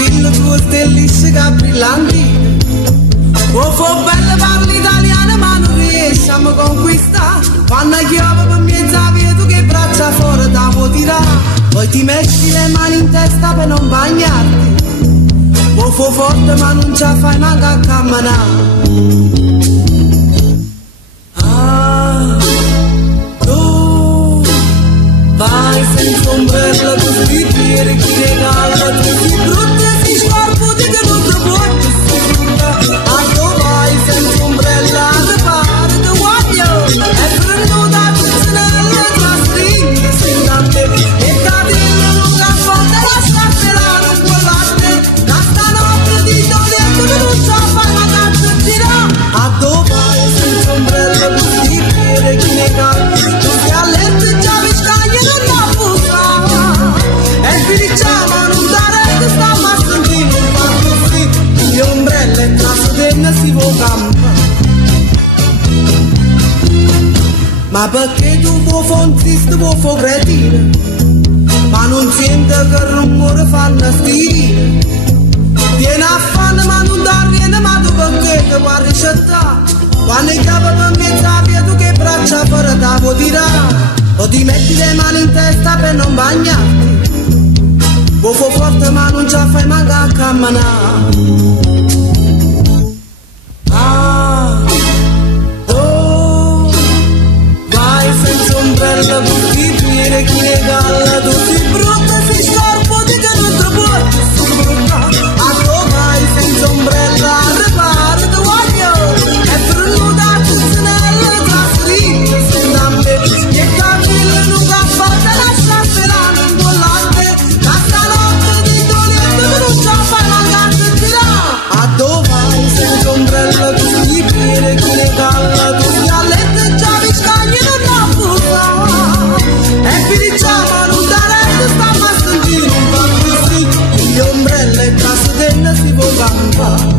capelli tuoi stellissi che brillanti. Oh, fu bella parla italiana ma non riesci a mi conquistare. Quando chiove per mezza via tu che braccia fuori da vuoi tirare. Poi ti metti le mani in testa per non bagnarti. Oh, fu forte ma non ce la fai manco a camminare. Vai senza ombrella così dire chi regala tutti brutti e si scorbuti che non ti puoi più sfrutta. A dove vai senza ombrella ti pare ti voglio e prenduta tutti nella tua stringa sembra a me e capello lunga a fonte lascia pelare un po' latte da stanotte ti togliendo che non ce la fai ma cazzo tirare. A dove vai senza ombrella così dire chi regala tutti a letto e già vi scagli e diciamo non dare sta ma sentire un po' così gli ombrelle e trasso denne si può campare. Ma perché tu vuoi fare un triste vuoi fare cretino ma non sente che il rumore fanno stire. Vieni a fare ma non dà niente ma tu perché ti vuoi ricettare. Quando i capi per mezza via tu che braccia fuori da vuoi tirare. O ti metti le mani in testa per non bagnarti. Vuoi fu forte ma non ce la fai manco a camminare. Oh, vai senza ombrella tutti dire chi regala tutti brutti e si scorbuti che non ti puoi più sfruttare. A dove vai senza ombrella ripari ti voglio e prenduta tutti nella tua stringa sembra a me che capelli lunga a parte lascia pelare un po' latte da stanotte ti togliendo che non ce la fai manco a tirare. A dove vai senza ombrella così dire chi regala tutti a letto e già vi scagli non abbusa e vi diciamo non dare sta ma sentire un po' così gli ombrelle e trasso denne si può campare.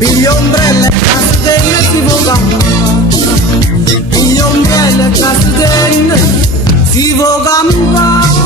Gli ombrelle a castello si può campare. Gli ombrelle a castello si può campare.